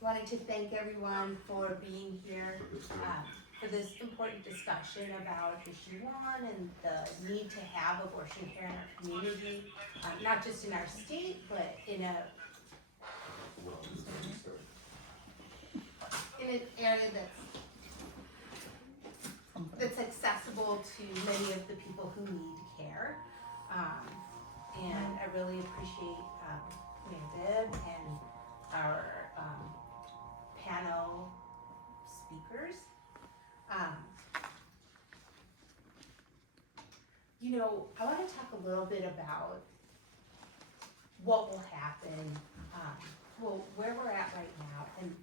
wanted to thank everyone for being here for this important discussion about issue one and the need to have abortion care in our community, not just in our state, but in an area that's accessible to many of the people who need care. And I really appreciate Mayor Bibb and our panel speakers. I want to talk a little bit about what will happen, where we're at right now, and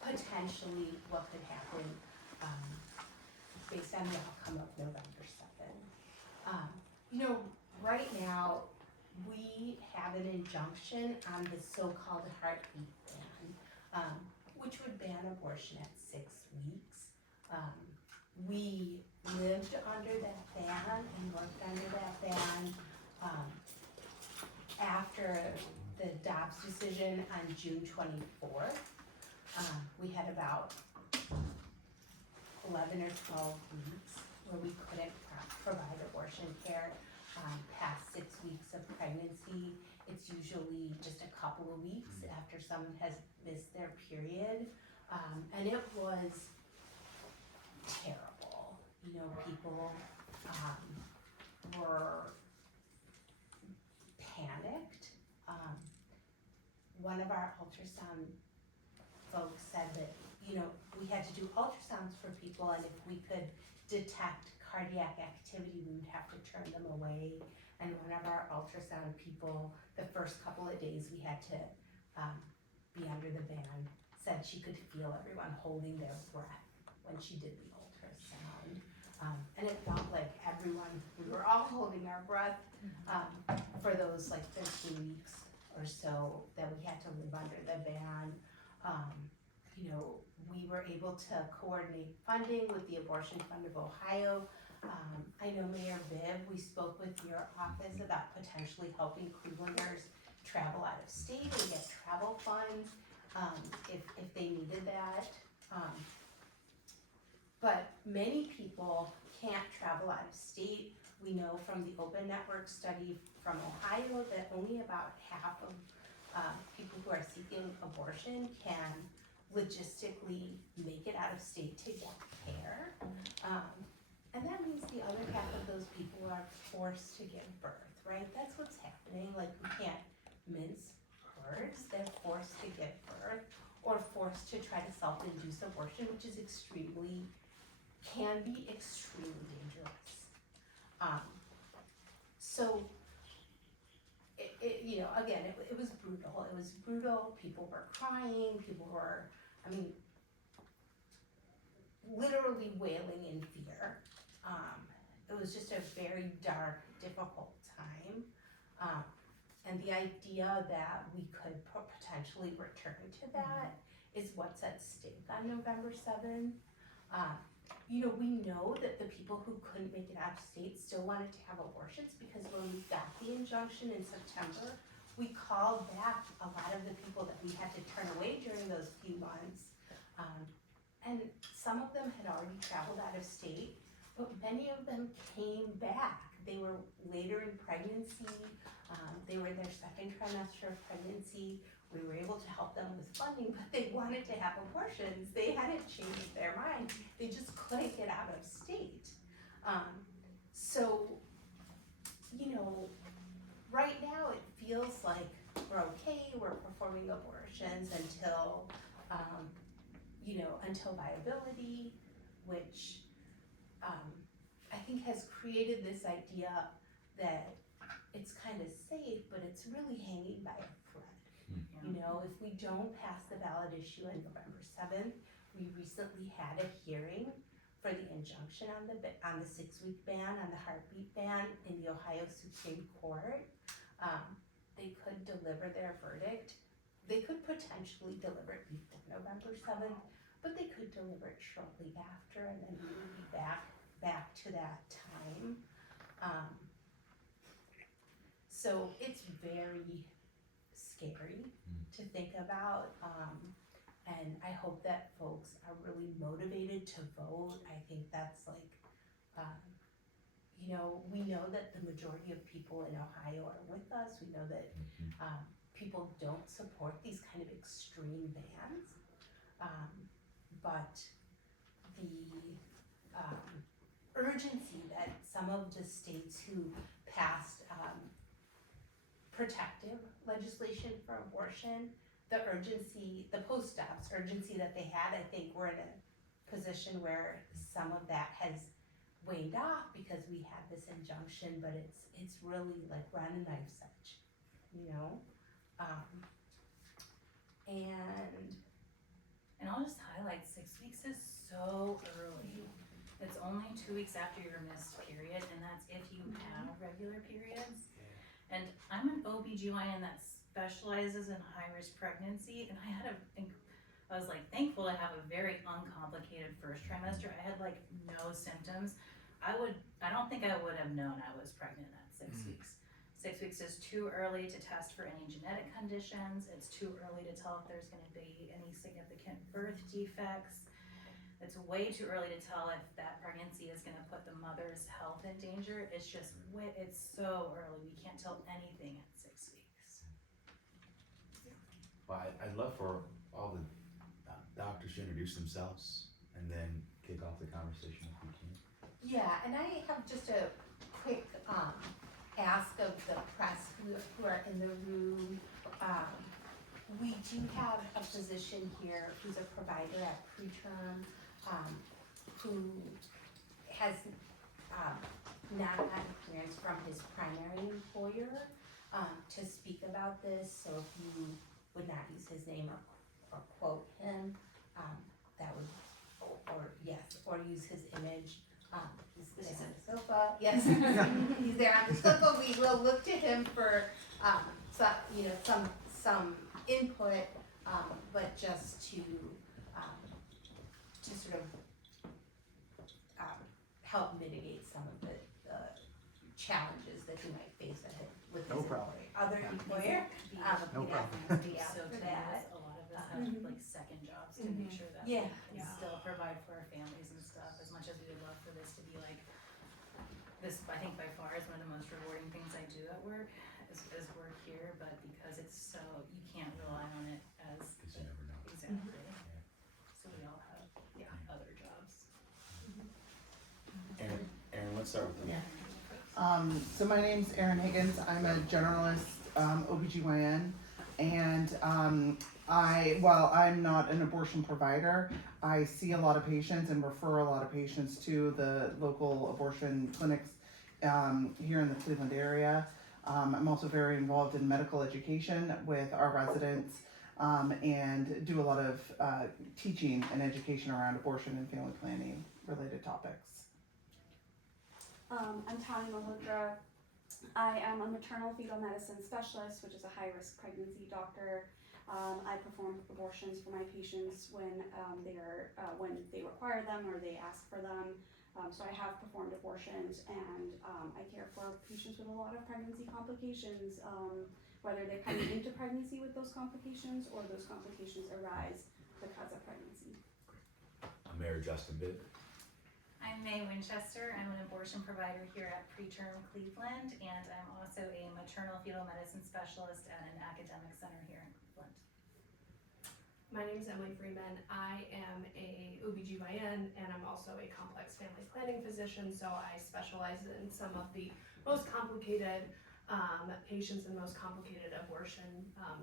potentially what could happen based on the outcome of November 7th. Right now, we have an injunction on the so-called heartbeat ban, which would ban abortion at 6 weeks. We lived under that ban and worked under that ban after the Dobbs decision on June 24th. We had about 11 or 12 weeks where we couldn't provide abortion care past 6 weeks of pregnancy. It's usually just a couple of weeks after someone has missed their period. And it was terrible. People were panicked. One of our ultrasound folks said that, we had to do ultrasounds for people, and if we could detect cardiac activity, we would have to turn them away. And one of our ultrasound people, the first couple of days we had to be under the ban, said she could feel everyone holding their breath when she did the ultrasound. And it felt like we were all holding our breath for those 13 weeks or so that we had to live under the ban. We were able to coordinate funding with the Abortion Fund of Ohio. I know Mayor Bibb, we spoke with your office about potentially helping Clevelanders travel out of state and get travel funds if they needed that. But many people can't travel out of state. We know from the Open Network study from Ohio that only about half of people who are seeking abortion can logistically make it out of state to get care. And that means the other half of those people are forced to give birth, right? That's what's happening. We can't mince words. They're forced to give birth or forced to try to self-induce abortion, which is can be extremely dangerous. So, it was brutal. It was brutal. People were crying. People were, literally wailing in fear. It was just a very dark, difficult time. And the idea that we could potentially return to that is what's at stake on November 7th. We know that the people who couldn't make it out of state still wanted to have abortions, because when we got the injunction in September, we called back a lot of the people that we had to turn away during those few months. And some of them had already traveled out of state, but many of them came back. They were later in pregnancy. They were in their second trimester of pregnancy. We were able to help them with funding, but they wanted to have abortions. They hadn't changed their mind. They just couldn't get out of state. Right now it feels like we're okay. We're performing abortions until viability, which I think has created this idea that it's kind of safe, but it's really hanging by a thread. If we don't pass the ballot issue on November 7th, we recently had a hearing for the injunction on the 6-week ban, on the heartbeat ban in the Ohio Supreme Court. They could deliver their verdict. They could potentially deliver it before November 7th, but they could deliver it shortly after, and then we would be back to that time. So it's very scary to think about, and and I hope that folks are really motivated to vote. I think that's like, we know that the majority of people in Ohio are with us. We know that people don't support these kind of extreme bans, but the urgency that some of the states who passed protective legislation for abortion, the urgency, the post-ops urgency that they had, I think we're in a position where some of that has waned off because we had this injunction, but it's really like we're on a knife's edge, And I'll just highlight 6 weeks is so early. It's only 2 weeks after your missed period, and that's if you have regular periods. And I'm an OBGYN that specializes in high-risk pregnancy, and I was like thankful to have a very uncomplicated first trimester. I had like no symptoms. I don't think I would have known I was pregnant at 6 weeks. 6 weeks is too early to test for any genetic conditions. It's too early to tell if there's gonna be any significant birth defects. It's way too early to tell if that pregnancy is gonna put the mother's health in danger. It's so early. We can't tell anything at 6 weeks. Well, I'd love for all the doctors to introduce themselves and then kick off the conversation if we can. Yeah, and I have just a quick ask of the press who are in the room. We do have a physician here who's a provider at preterm, who has not had clearance from his primary employer to speak about this. So if you would not use his name or quote him, that would, or use his image. He's there on the sofa. Yes, he's there on the sofa. We will look to him for some input, but just to sort of help mitigate some of the challenges that he might face with his other employer. No problem. So to that, a lot of us have like second jobs to make sure that we can still provide for our families and stuff. As much as we would love for this to be like this, I think by far is one of the most rewarding things I do at work is work here. But because it's so, you can't rely on it as Because you never know. exactly. So we all have other jobs. Aaron, let's start with you. So my name's Erin Higgins. I'm a generalist OBGYN, and while I'm not an abortion provider, I see a lot of patients and refer a lot of patients to the local abortion clinics here in the Cleveland area. I'm also very involved in medical education with our residents and do a lot of teaching and education around abortion and family planning related topics. I'm Tani Malhotra. I am a maternal fetal medicine specialist, which is a high-risk pregnancy doctor. I perform abortions for my patients when they require them or they ask for them. So I have performed abortions, and I care for patients with a lot of pregnancy complications, whether they're coming into pregnancy with those complications or those complications arise because of pregnancy. Mayor Justin Bibb. I'm May Winchester. I'm an abortion provider here at Preterm Cleveland, and I'm also a maternal fetal medicine specialist at an academic center here in Cleveland. My name is Emily Freeman. I am a OBGYN, and I'm also a complex family planning physician, so I specialize in some of the most complicated patients and most complicated abortion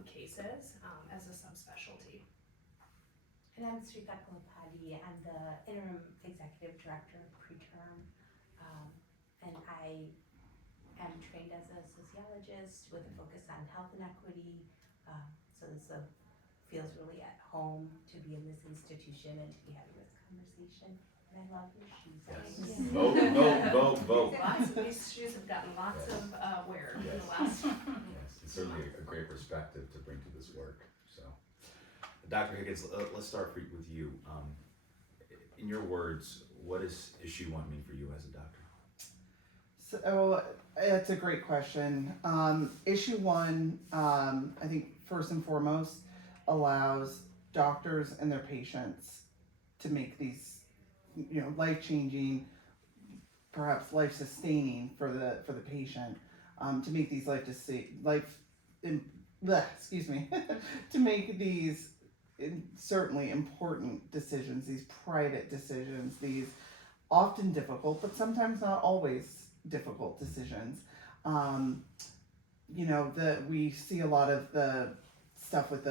cases as a subspecialty. And I'm Srika Kalapati. I'm the interim executive director of Preterm, and I am trained as a sociologist with a focus on health inequity. So this feels really at home to be in this institution and to be having this conversation. And I love your shoes. Yes. Vote. These shoes have gotten lots of wear in the last. Yes, it's certainly a great perspective to bring to this work. So, Dr. Higgins, let's start with you. In your words, what does issue 1 mean for you as a doctor? So it's a great question. Issue 1, I think first and foremost, allows doctors and their patients to make these, life-changing, perhaps life-sustaining for the patient, to make these excuse me, to make these certainly important decisions, these private decisions, these often difficult, but sometimes not always difficult decisions. We see a lot of the stuff with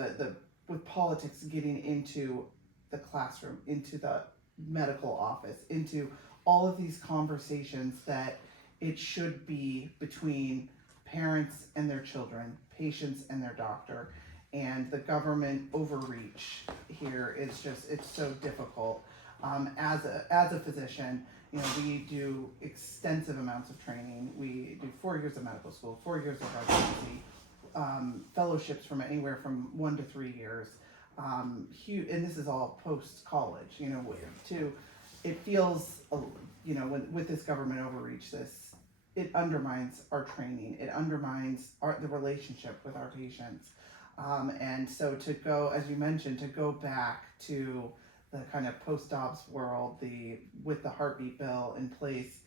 with politics getting into the classroom, into the medical office, into all of these conversations that it should be between parents and their children, patients and their doctor. And the government overreach here is it's so difficult. As a physician, we do extensive amounts of training. We do 4 years of medical school, 4 years of residency, fellowships from anywhere from 1 to 3 years. Huge, and this is all post college. It feels, with this government overreach, it undermines our training. It undermines the relationship with our patients. And so to go, as you mentioned, to go back to the kind of post-ops world, with the heartbeat bill in place,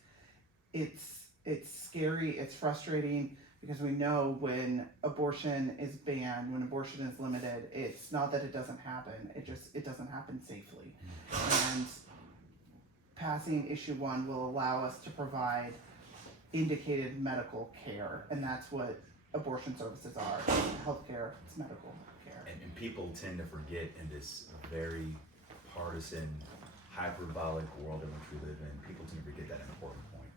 it's scary, it's frustrating, because we know when abortion is banned, when abortion is limited, it's not that it doesn't happen, it doesn't happen safely. And passing issue 1 will allow us to provide indicated medical care, and that's what abortion services are. Healthcare, it's medical care. And people tend to forget in this very partisan, hyperbolic world in which we live in, people tend to forget that important point,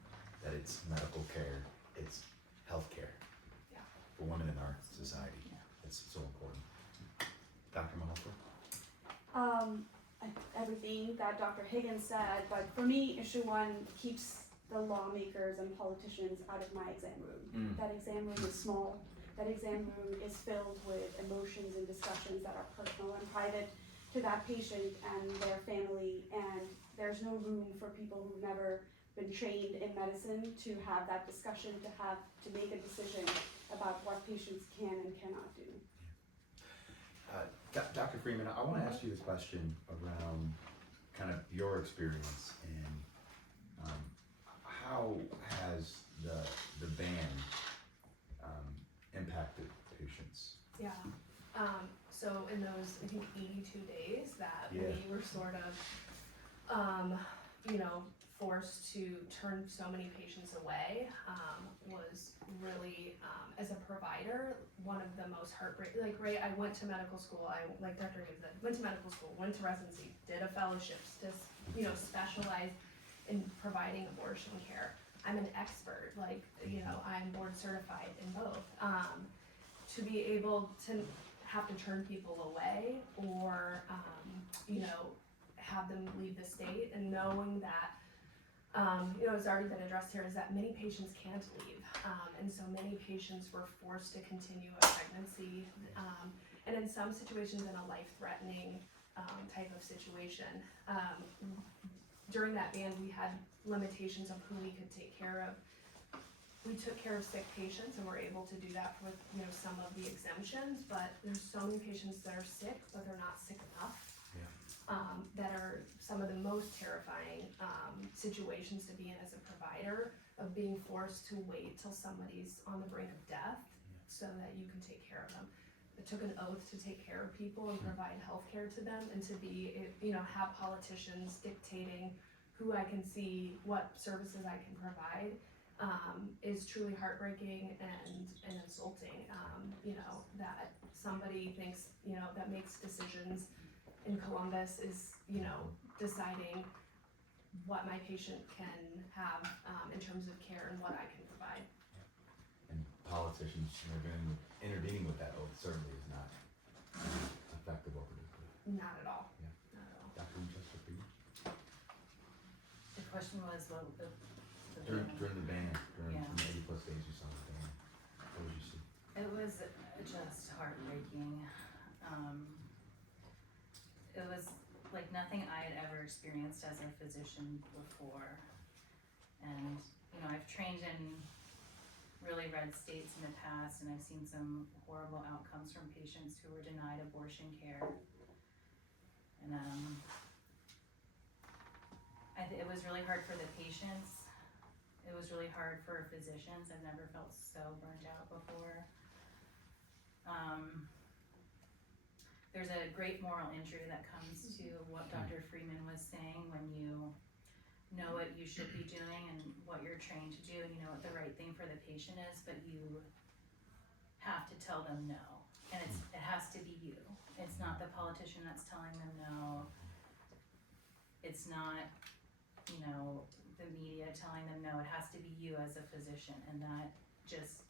that it's medical care, it's health care. Yeah. For women in our society. It's so important. Dr. Malhotra? Everything that Dr. Higgins said, but for me, issue 1 keeps the lawmakers and politicians out of my exam room. That exam room is small. That exam room is filled with emotions and discussions that are personal and private to that patient and their family, and there's no room for people who've never been trained in medicine to have that discussion, to make a decision about what patients can and cannot do. Dr. Freeman, I want to ask you this question around kind of your experience and how has the ban impacted patients? Yeah. So in those, I think 82 days that we were sort of, forced to turn so many patients away, was really, as a provider, one of the most heartbreaking. Right, I went to medical school. Like Dr. Higgins said, went to medical school, went to residency, did a fellowships to, specialize in providing abortion care. I'm an expert. I'm board certified in both. To be able to have to turn people away or, have them leave the state, and knowing that, it's already been addressed here, is that many patients can't leave. And so many patients were forced to continue a pregnancy, and in some situations in a life-threatening type of situation. During that ban, we had limitations of who we could take care of. We took care of sick patients and were able to do that with some of the exemptions, but there's so many patients that are sick, but they're not sick enough. That are some of the most terrifying situations to be in as a provider, of being forced to wait till somebody's on the brink of death so that you can take care of them. It took an oath to take care of people and provide health care to them, and to be, have politicians dictating who I can see, what services I can provide, is truly heartbreaking and insulting. That somebody thinks, that makes decisions in Columbus is, deciding what my patient can have in terms of care and what I can provide. And politicians intervening with that oath certainly is not effective or predictive. Not at all. Yeah. Not at all. Dr. Winchester, for you? The question was what the During the ban, during Yeah. the 80 plus days you saw the ban, what did you see? It was just heartbreaking. It was like nothing I had ever experienced as a physician before. And, I've trained in really red states in the past, and I've seen some horrible outcomes from patients who were denied abortion care. was really hard for the patients. It was really hard for physicians. I've never felt so burnt out before. There's a great moral injury that comes to what Dr. Freeman was saying when you know what you should be doing and what you're trained to do and you know what the right thing for the patient is, but you have to tell them no. And it has to be you. It's not the politician that's telling them no. It's not, you know, the media telling them no. It has to be you as a physician, and that just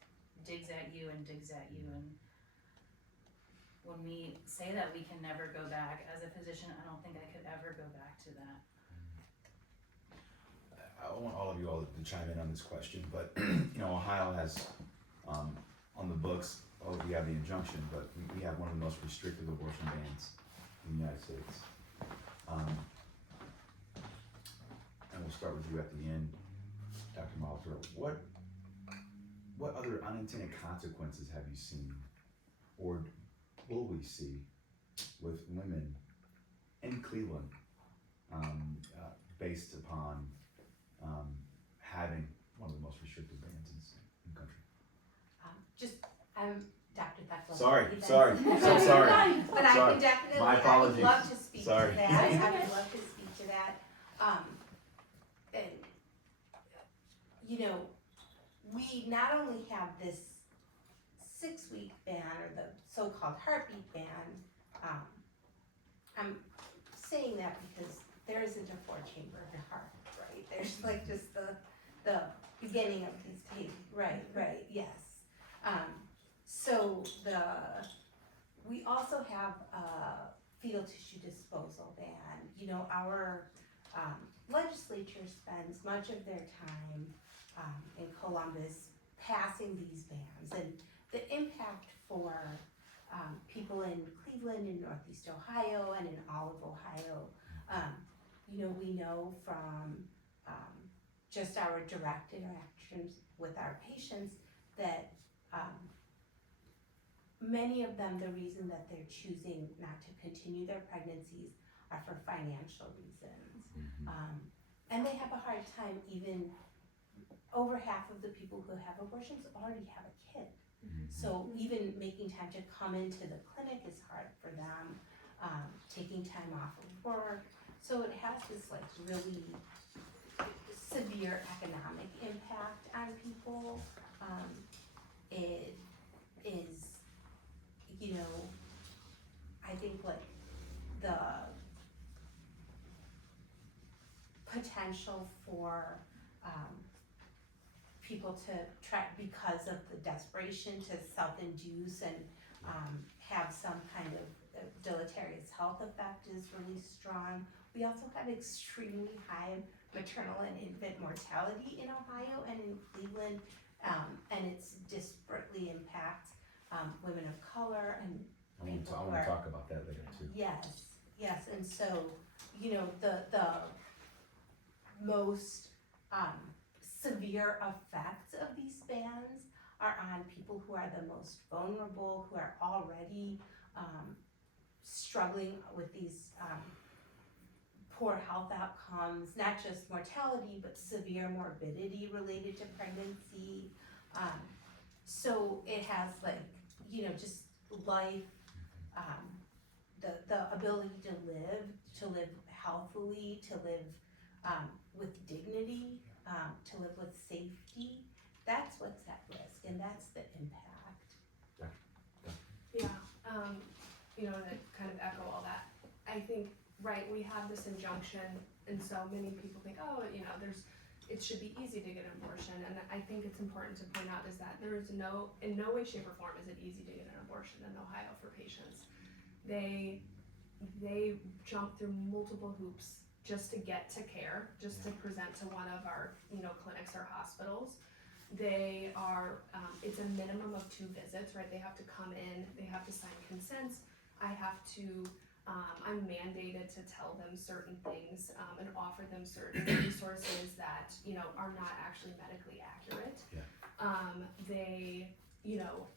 digs at you and digs at you. And when we say that we can never go back as a physician, I don't think I could ever go back to that. I want all of you all to chime in on this question, but you know, Ohio has on the books. Oh, we have the injunction, but we have one of the most restrictive abortion bans in the United States. And we'll start with you at the end, Dr. Molitor. What other unintended consequences have you seen, or will we see, with women in Cleveland, based upon having one of the most restrictive bans in the country? I'm Dr. Thecla. Sorry, so sorry. But I Sorry. can definitely, My I would apologies. love to speak Sorry. to that. I would love to speak to that. And, you know, we not only have this 6-week ban, or the so-called heartbeat ban. I'm saying that because there isn't a 4-chamber heart, right? There's like just the beginning of these cases, right, yes. So we also have a fetal tissue disposal ban. You know, our legislature spends much of their time in Columbus passing these bans, and the impact for people in Cleveland, in Northeast Ohio, and in all of Ohio. You know, we know from just our direct interactions with our patients that many of them, the reason that they're choosing not to continue their pregnancies are for financial reasons. And they have a hard time, even over half of the people who have abortions already have a kid. So even making time to come into the clinic is hard for them, taking time off of work. So it has this like really severe economic impact on people. It is, you know, I think like the potential for people to try, because of the desperation to self-induce and have some kind of deleterious health effect is really strong. We also have extremely high maternal and infant mortality in Ohio and in Cleveland, and it's disparately impacts women of color and I want to talk about that later too. Yes, and so, you know, the most severe effects of these bans are on people who are the most vulnerable, who are already struggling with these poor health outcomes, not just mortality, but severe morbidity related to pregnancy. So it has like, you know, just life, the ability to live healthily, to live with dignity, to live with safety. That's what's at risk, and that's the impact. Yeah, you know, to kind of echo all that, I think, right, we have this injunction, and so many people think, oh, you know, it should be easy to get an abortion, and I think it's important to point out is that there is in no way, shape, or form is it easy to get an abortion in Ohio for patients. They jump through multiple hoops just to get to care, just to present to one of our, you know, clinics or hospitals. They are, it's a minimum of 2 visits, right? They have to come in, they have to sign consents. I have to, I'm mandated to tell them certain things and offer them certain resources that, you know, are not actually medically accurate. Yeah. They, you know,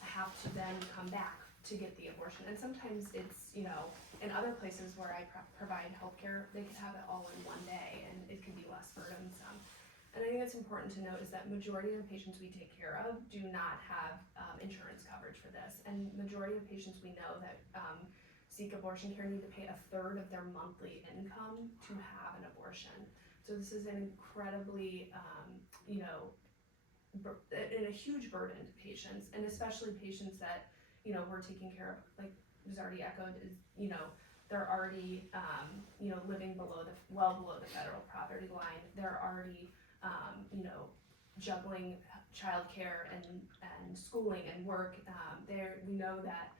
have to then come back to get the abortion. And sometimes it's, you know, in other places where I provide healthcare, they could have it all in one day and it could be less burdensome. And I think it's important to note is that majority of patients we take care of do not have insurance coverage for this. And majority of patients we know that seek abortion care need to pay 1/3 of their monthly income to have an abortion. So this is an incredibly, you know, and a huge burden to patients, and especially patients that, you know, we're taking care of, like was already echoed, is, you know, they're already, you know, living well below the federal poverty line. They're already, you know, juggling childcare and schooling and work. We know that,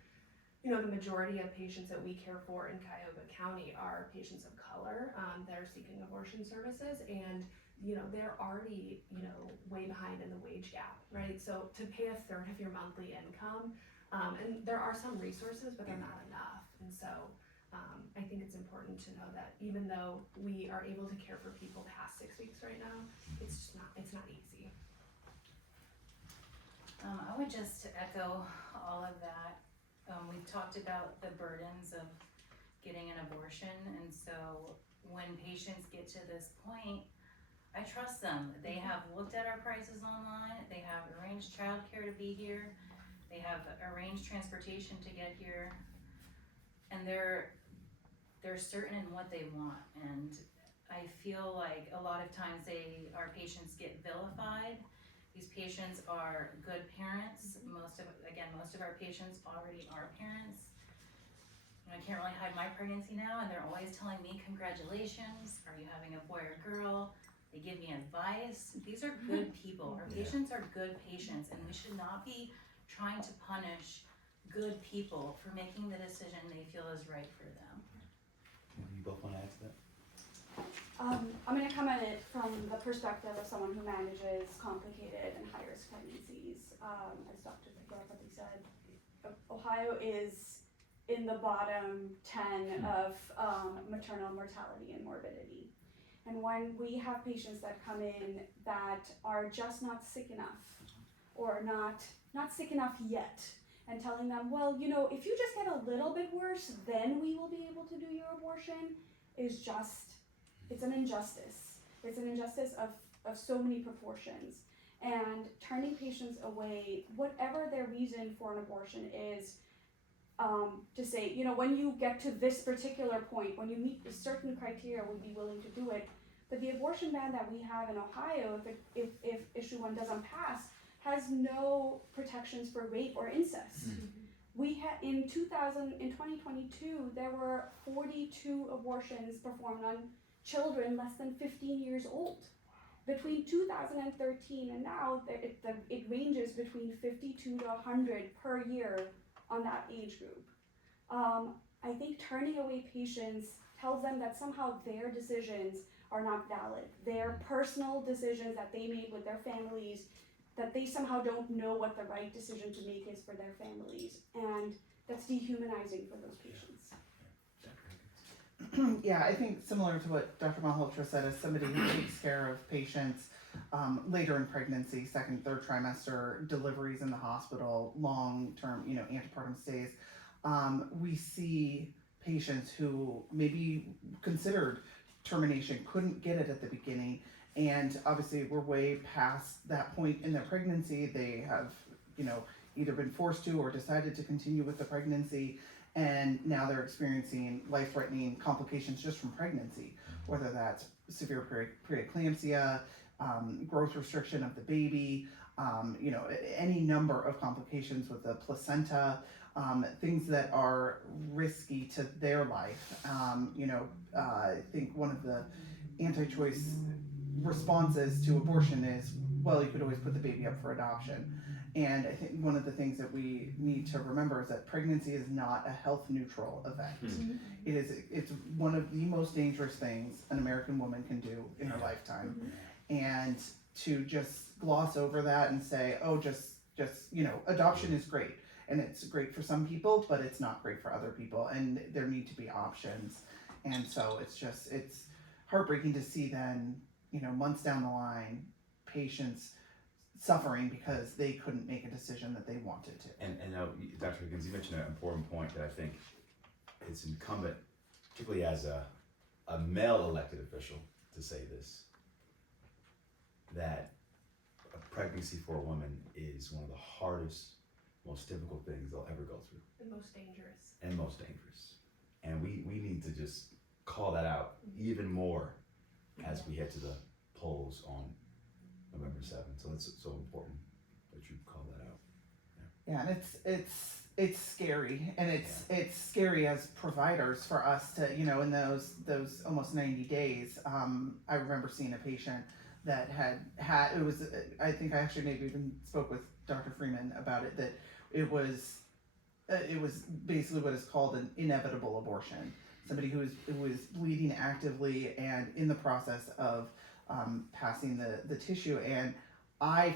you know, the majority of patients that we care for in Cuyahoga County are patients of color that are seeking abortion services, and you know, they're already, you know, way behind in the wage gap, right? So to pay 1/3 of your monthly income, and there are some resources, but they're not enough. And so I think it's important to know that even though we are able to care for people past 6 weeks right now, it's not easy. I would just echo all of that. We've talked about the burdens of getting an abortion, and so when patients get to this point, I trust them. They have looked at our prices online, they have arranged childcare to be here, they have arranged transportation to get here, and they're certain in what they want. And I feel like a lot of times our patients get vilified. These patients are good parents. Most of our patients already are parents. And I can't really hide my pregnancy now, and they're always telling me, congratulations, are you having a boy or girl? They give me advice. These are good people. Our patients are good patients, and we should not be trying to punish good people for making the decision they feel is right for them. You both want to add to that? I'm going to come at it from the perspective of someone who manages complicated and high-risk pregnancies. As Dr. Gorpathy said, Ohio is in the bottom 10 of maternal mortality and morbidity. And when we have patients that come in that are just not sick enough, or not sick enough yet, and telling them, well, you know, if you just get a little bit worse, then we will be able to do your abortion, is just, it's an injustice. It's an injustice of so many proportions. And turning patients away, whatever their reason for an abortion is, to say, you know, when you get to this particular point, when you meet a certain criteria, we'd be willing to do it. But the abortion ban that we have in Ohio, if issue 1 doesn't pass, has no protections for rape or incest. We had in 2022, there were 42 abortions performed on children less than 15 years old. Between 2013 and now, it ranges between 52 to 100 per year on that age group. I think turning away patients tells them that somehow their decisions are not valid. Their personal decisions that they made with their families, that they somehow don't know what the right decision to make is for their families. And that's dehumanizing for those patients. Yeah, I think similar to what Dr. Malhotra said, as somebody who takes care of patients later in pregnancy, second, third trimester, deliveries in the hospital, long-term, you know, antepartum stays, we see patients who maybe considered termination, couldn't get it at the beginning, and obviously we're way past that point in their pregnancy. They have, you know, either been forced to or decided to continue with the pregnancy, and now they're experiencing life-threatening complications just from pregnancy, whether that's severe preeclampsia, growth restriction of the baby, you know, any number of complications with the placenta, things that are risky to their life. You know, I think one of the anti-choice responses to abortion is, well, you could always put the baby up for adoption. And I think one of the things that we need to remember is that pregnancy is not a health neutral event. It's one of the most dangerous things an American woman can do in her lifetime. And to just gloss over that and say, oh, just, you know, adoption is great. And it's great for some people, but it's not great for other people. And there need to be options. And so it's heartbreaking to see then, you know, months down the line, patients suffering because they couldn't make a decision that they wanted to. And Dr. Higgins, you mentioned an important point that I think it's incumbent, particularly as a male elected official, to say this, that a pregnancy for a woman is one of the hardest, most difficult things they'll ever go through. And most dangerous. And most dangerous. And we need to just call that out even more as we head to the polls on November 7th. So it's so important that you call that out. Yeah, and it's scary, and it's scary as providers for us to, you know, in those almost 90 days. I remember seeing a patient that had it was, I think I actually maybe even spoke with Dr. Freeman about it, that it was basically what is called an inevitable abortion. Somebody who was bleeding actively and in the process of passing the tissue, and I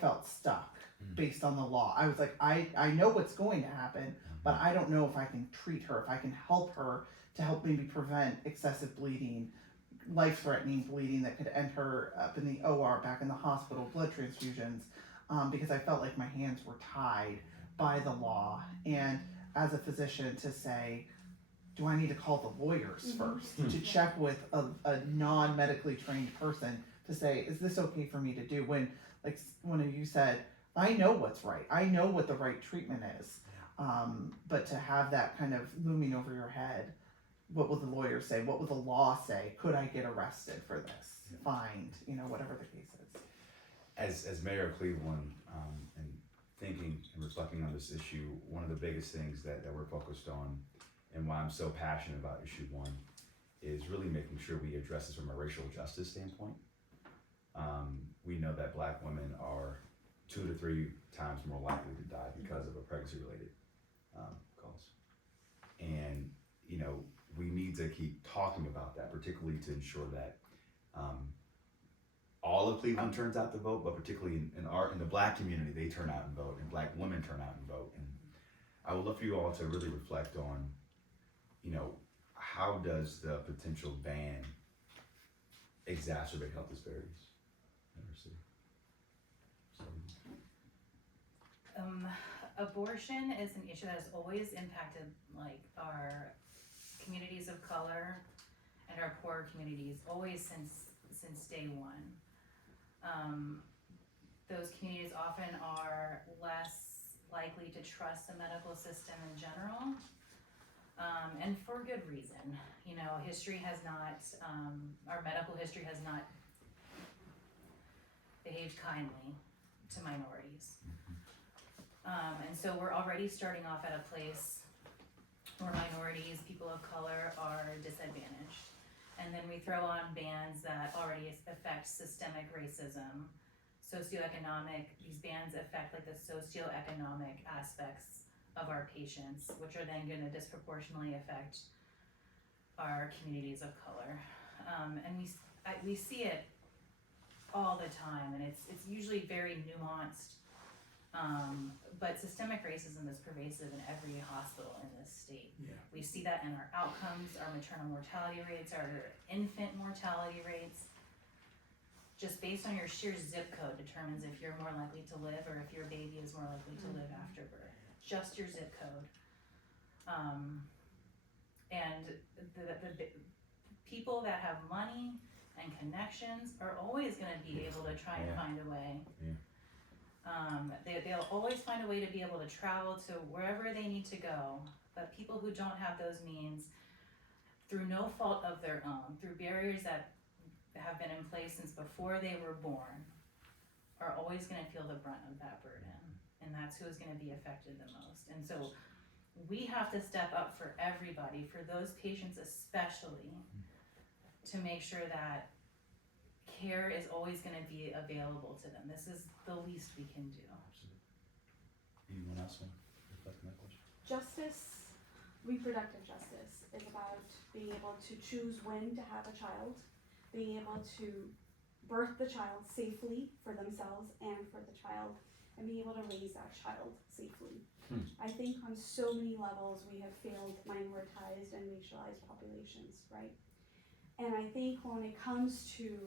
felt stuck based on the law. I was like, I know what's going to happen, but I don't know if I can treat her, if I can help her to help maybe prevent excessive bleeding, life-threatening bleeding that could end her up in the OR, back in the hospital, blood transfusions, because I felt like my hands were tied by the law. And as a physician, to say, do I need to call the lawyers first to check with a non-medically trained person to say, is this okay for me to do? When, like one of you said, I know what's right. I know what the right treatment is. But to have that kind of looming over your head, what will the lawyer say? What will the law say? Could I get arrested for this? Fined, you know, whatever the case is. As mayor of Cleveland, and thinking and reflecting on this issue, one of the biggest things that we're focused on, and why I'm so passionate about issue 1, is really making sure we address this from a racial justice standpoint. We know that Black women are 2 to 3 times more likely to die because of a pregnancy-related cause. And, you know, we need to keep talking about that, particularly to ensure that all of Cleveland turns out to vote, but particularly in the Black community, they turn out and vote, and Black women turn out and vote. And I would love for you all to really reflect on, you know, how does the potential ban exacerbate health disparities in our city? Abortion is an issue that has always impacted like our communities of color and our poorer communities, always since day one. Those communities often are less likely to trust the medical system in general, and for good reason. You know, history has not, our medical history has not behaved kindly to minorities. And so we're already starting off at a place where minorities, people of color are disadvantaged. And then we throw on bans that already affect systemic racism, socioeconomic, these bans affect like the socioeconomic aspects of our patients, which are then gonna disproportionately affect our communities of color. And we see it all the time, and it's usually very nuanced. But systemic racism is pervasive in every hospital in this state. Yeah. We see that in our outcomes, our maternal mortality rates, our infant mortality rates. Just based on your sheer zip code determines if you're more likely to live or if your baby is more likely to live after birth. Just your zip code. And the people that have money and connections are always going to be able to try and find a way. They'll always find a way to be able to travel to wherever they need to go. But people who don't have those means, through no fault of their own, through barriers that have been in place since before they were born, are always going to feel the brunt of that burden. And that's who's going to be affected the most. And so we have to step up for everybody, for those patients especially, to make sure that care is always going to be available to them. This is the least we can do. Absolutely. Anyone else want to reflect on that question? Justice, reproductive justice, is about being able to choose when to have a child, being able to birth the child safely for themselves and for the child, and being able to raise that child safely. I think on so many levels we have failed minoritized and racialized populations, right? And I think when it comes to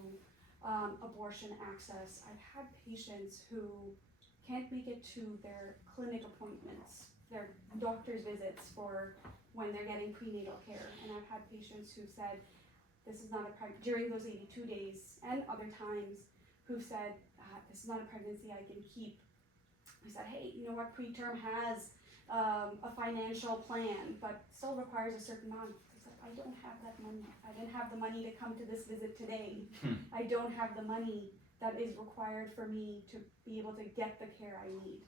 abortion access. I've had patients who can't make it to their clinic appointments, their doctor's visits for when they're getting prenatal care. And I've had patients who said, this is not a during those 82 days and other times, who said, this is not a pregnancy I can keep. We said, hey, you know what, preterm has a financial plan, but still requires a certain amount. They said, I don't have that money. I didn't have the money to come to this visit today. I don't have the money that is required for me to be able to get the care I need.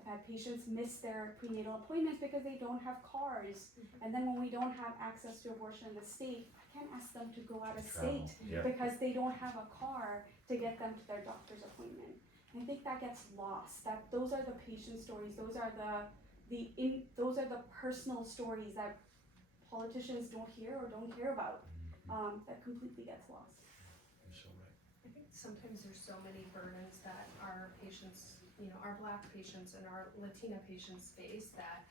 I've had patients miss their prenatal appointments because they don't have cars. And then when we don't have access to abortion in the state, I can't ask them to go out of Travel. state Yeah. because they don't have a car to get them to their doctor's appointment. And I think that gets lost. That those are the patient stories. Those are those are the personal stories that politicians don't hear or don't hear about. That completely gets lost. You're so right. I think sometimes there's so many burdens that our patients, our Black patients and our Latina patients face that,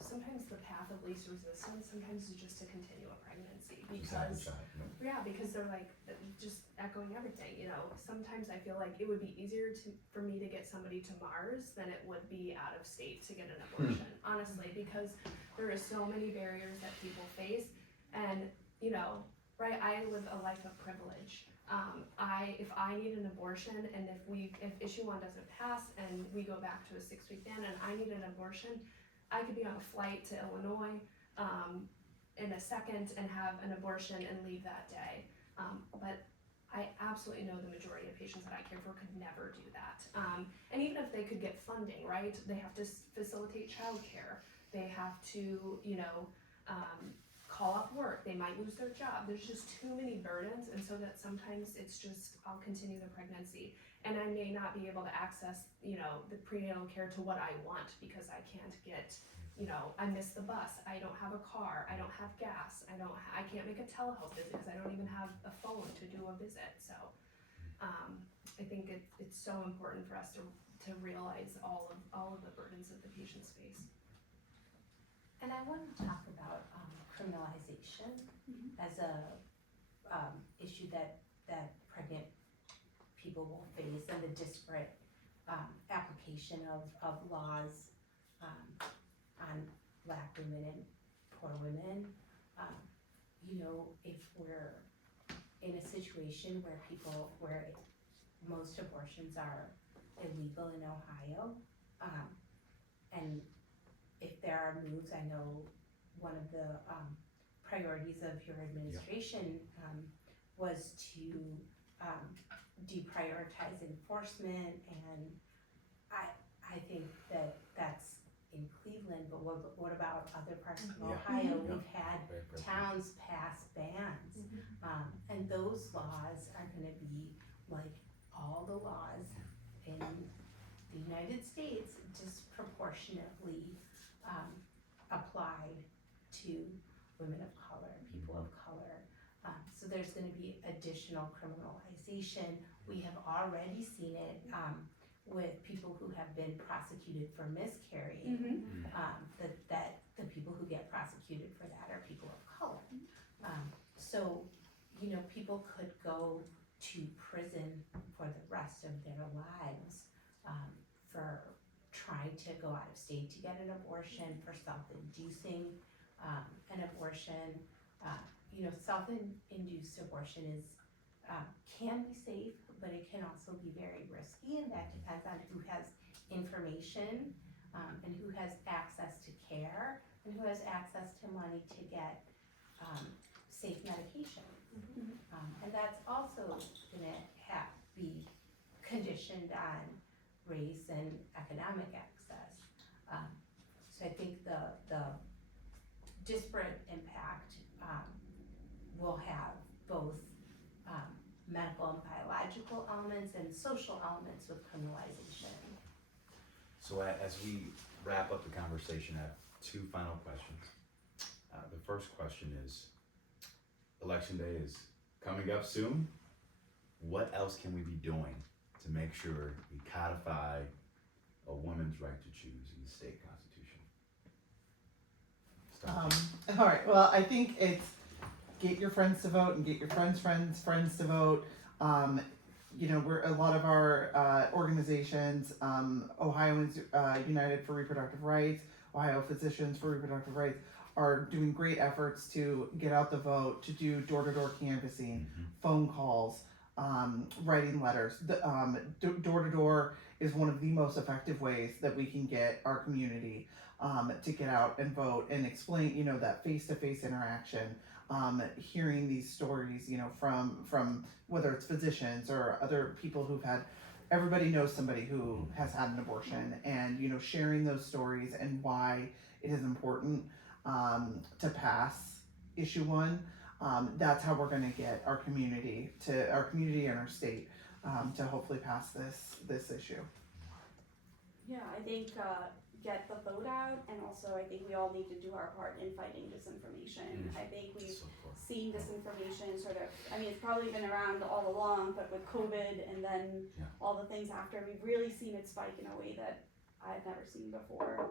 sometimes the path of least resistance sometimes is just to continue a pregnancy because, because they're like, just echoing everything, sometimes I feel like it would be easier for me to get somebody to Mars than it would be out of state to get an abortion, honestly, because there is so many barriers that people face and, right, I live a life of privilege. If I need an abortion and if issue 1 doesn't pass and we go back to a 6-week ban and I need an abortion, I could be on a flight to Illinois in a second and have an abortion and leave that day. But I absolutely know the majority of patients that I care for could never do that. And even if they could get funding, right, they have to facilitate childcare. They have to, call up work, they might lose their job. There's just too many burdens, and so that sometimes it's just, I'll continue the pregnancy. And I may not be able to access, the prenatal care to what I want because I can't get, I missed the bus, I don't have a car, I don't have gas, I can't make a telehealth visit because I don't even have a phone to do a visit. So I think it's so important for us to realize all of the burdens that the patients face. And I want to talk about criminalization as a issue that pregnant people will face and the disparate application of laws on Black women and poor women. If we're in a situation where most abortions are illegal in Ohio, and if there are moves, I know one of the priorities of your administration was to deprioritize enforcement, and I think that's in Cleveland, but what about other parts of Ohio? We've had towns pass bans, and those laws are gonna be like all the laws in the United States, disproportionately applied to women of color, people of color. So there's gonna be additional criminalization. We have already seen it with people who have been prosecuted for miscarrying, that the people who get prosecuted for that are people of color. So, people could go to prison for the rest of their lives for trying to go out of state to get an abortion, for self-inducing an abortion. Self-induced abortion can be safe, but it can also be very risky, and that depends on who has information and who has access to care and who has access to money to get safe medication. And that's also gonna be conditioned on race and economic access. So I think the disparate impact will have both medical and biological elements and social elements with criminalization. So as we wrap up the conversation, I have 2 final questions. The first question is, Election Day is coming up soon. What else can we be doing to make sure we codify a woman's right to choose in the state constitution? All right, well, I think it's get your friends to vote and get your friends' friends to vote. You know, we're a lot of our organizations, Ohioans United for Reproductive Rights, Ohio Physicians for Reproductive Rights, are doing great efforts to get out the vote, to do door-to-door canvassing, phone calls, writing letters. Door-to-door is one of the most effective ways that we can get our community to get out and vote and explain, you know, that face-to-face interaction. Hearing these stories, you know, from whether it's physicians or other people who've had, everybody knows somebody who has had an abortion, and, you know, sharing those stories and why it is important to pass issue 1. That's how we're going to get our community and our state to hopefully pass this issue. Yeah, I think get the vote out, and also I think we all need to do our part in fighting disinformation. I think we've So important. seen disinformation sort of, I mean, it's probably been around all along, but with COVID and then all the things after, we've really seen it spike in a way that I've never seen before.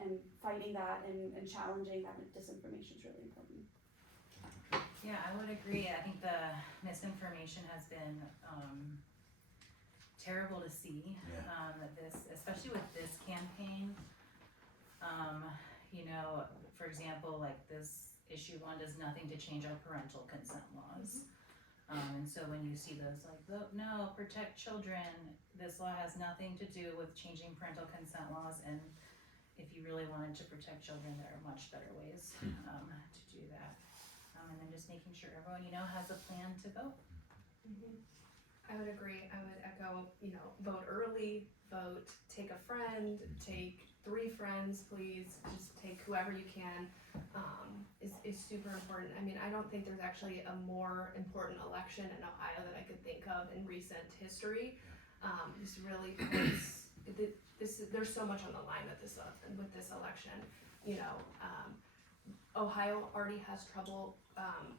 And fighting that and challenging that disinformation is really important. Yeah, I would agree. I think the misinformation has been terrible to see. Especially with this campaign. You know, for example, like this issue 1 does nothing to change our parental consent laws. And so when you see those like, vote no, protect children, this law has nothing to do with changing parental consent laws. And if you really wanted to protect children, there are much better ways to do that. And then just making sure everyone, you know, has a plan to vote. I would agree. I would echo, you know, vote early, vote, take a friend, take 3 friends, please, just take whoever you can, is super important. I mean, I don't think there's actually a more important election in Ohio that I could think of in recent history. This really puts, there's so much on the line with this election. You know, Ohio already has trouble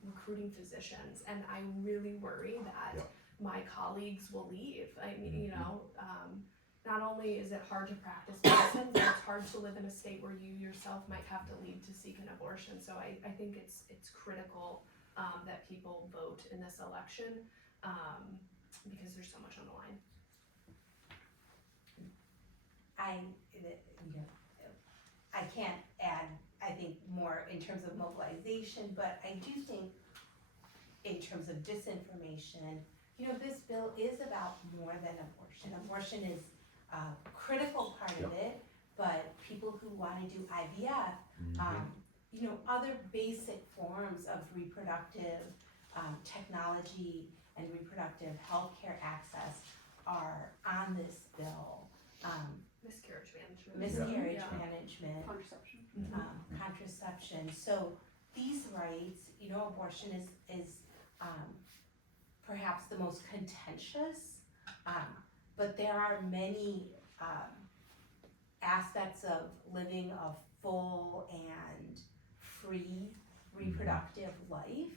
recruiting physicians, and I really worry that my colleagues will leave. I mean, you know, not only is it hard to practice medicine, but it's hard to live in a state where you yourself might have to leave to seek an abortion. So I think it's critical that people vote in this election because there's so much on the line. I can't add, I think, more in terms of mobilization, but I do think in terms of disinformation, you know, this bill is about more than abortion. Abortion is a critical part of it, but people who want to do IVF, you know, other basic forms of reproductive technology and reproductive healthcare access are on this bill. Miscarriage management. Miscarriage management, Contraception. contraception. So these rights, you know, abortion is perhaps the most contentious, but there are many aspects of living a full and free reproductive life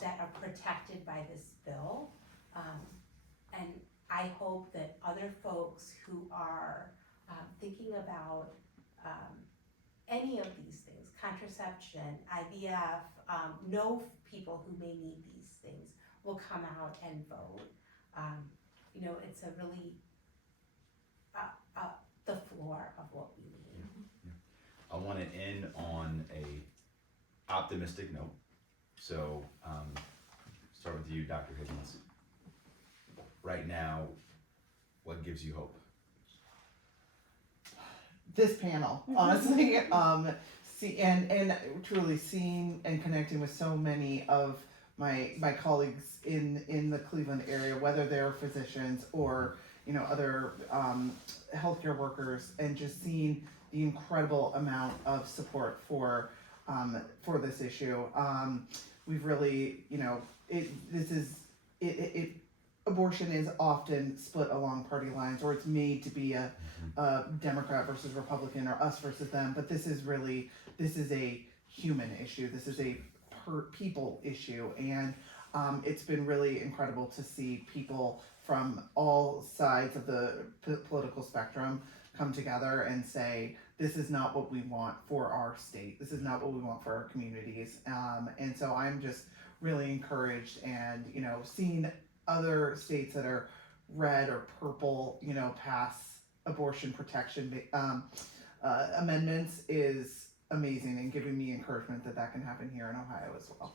that are protected by this bill. And I hope that other folks who are thinking about any of these things, contraception, IVF, know people who may need these things, will come out and vote. You know, it's a really the floor of what we need. I want to end on a optimistic note. So, start with you, Dr. Higgins. Right now, what gives you hope? This panel, honestly, and truly seeing and connecting with so many of my colleagues in the Cleveland area, whether they're physicians or, you know, other healthcare workers, and just seeing the incredible amount of support for this issue. We've really, you know, abortion is often split along party lines, or it's made to be a Democrat versus Republican, or us versus them. But this is a human issue. This is a people issue, and it's been really incredible to see people from all sides of the political spectrum come together and say, this is not what we want for our state. This is not what we want for our communities. And so I'm just really encouraged, and seeing other states that are red or purple, pass abortion protection amendments is amazing, and giving me encouragement that can happen here in Ohio as well.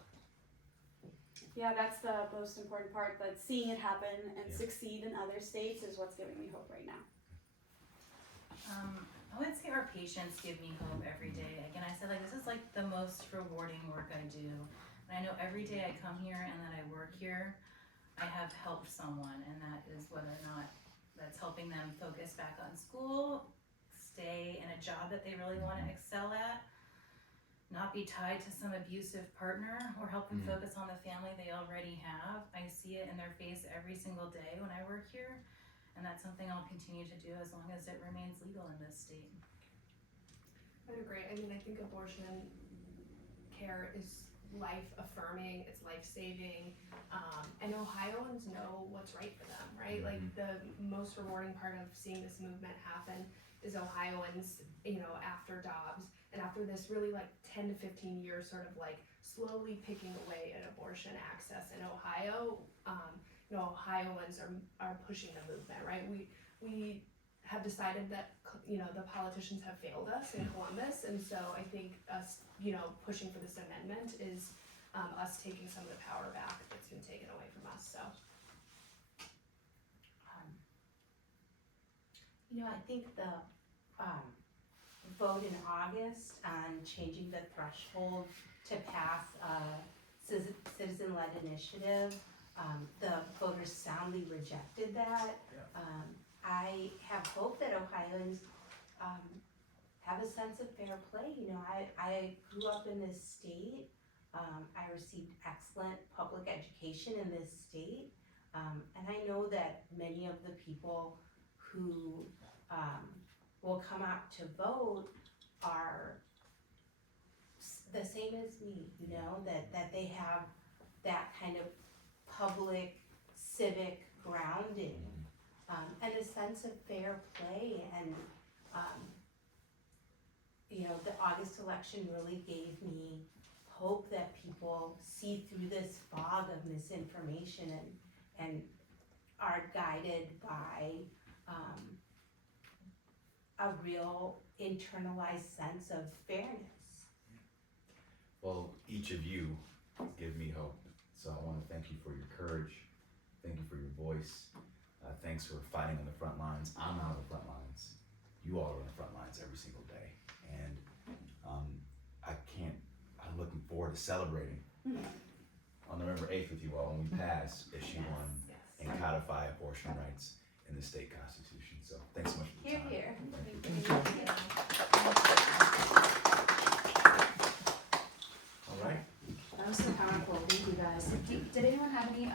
Yeah, that's the most important part, but seeing it happen and Yeah. succeed in other states is what's giving me hope right now. I would say our patients give me hope every day. Again, I said, like, this is like the most rewarding work I do. And I know every day I come here and that I work here, I have helped someone, and that is whether or not that's helping them focus back on school, stay in a job that they really want to excel at, not be tied to some abusive partner, or help them focus on the family they already have. I see it in their face every single day when I work here, and that's something I'll continue to do as long as it remains legal in this state. I would agree. I mean, I think abortion care is life affirming, it's life saving, and Ohioans know what's right for them, right? Like, the most rewarding part of seeing this movement happen is Ohioans, after Dobbs and after this really like 10 to 15 years sort of like slowly picking away at abortion access in Ohio, Ohioans are pushing the movement, right? We have decided that the politicians have failed us in Columbus, and so I think us pushing for this amendment is us taking some of the power back that's been taken away from us. So I think the vote in August on changing the threshold to pass a citizen-led initiative, the voters soundly rejected that. I have hope that Ohioans have a sense of fair play. I grew up in this state. I received excellent public education in this state. And I know that many of the people who will come out to vote are the same as me, that they have that kind of public civic grounding, and a sense of fair play. And the August election really gave me hope that people see through this fog of misinformation and are guided by a real internalized sense of fairness. Well, each of you give me hope. So I want to thank you for your courage. Thank you for your voice. Thanks for fighting on the front lines. I'm not on the front lines. You all are on the front lines every single day. And I'm looking forward to celebrating on November 8th with you all when we pass issue 1 and codify abortion rights in the state constitution. So thanks so much for the time. Here. All right. That was so powerful. Thank you guys. Did anyone have any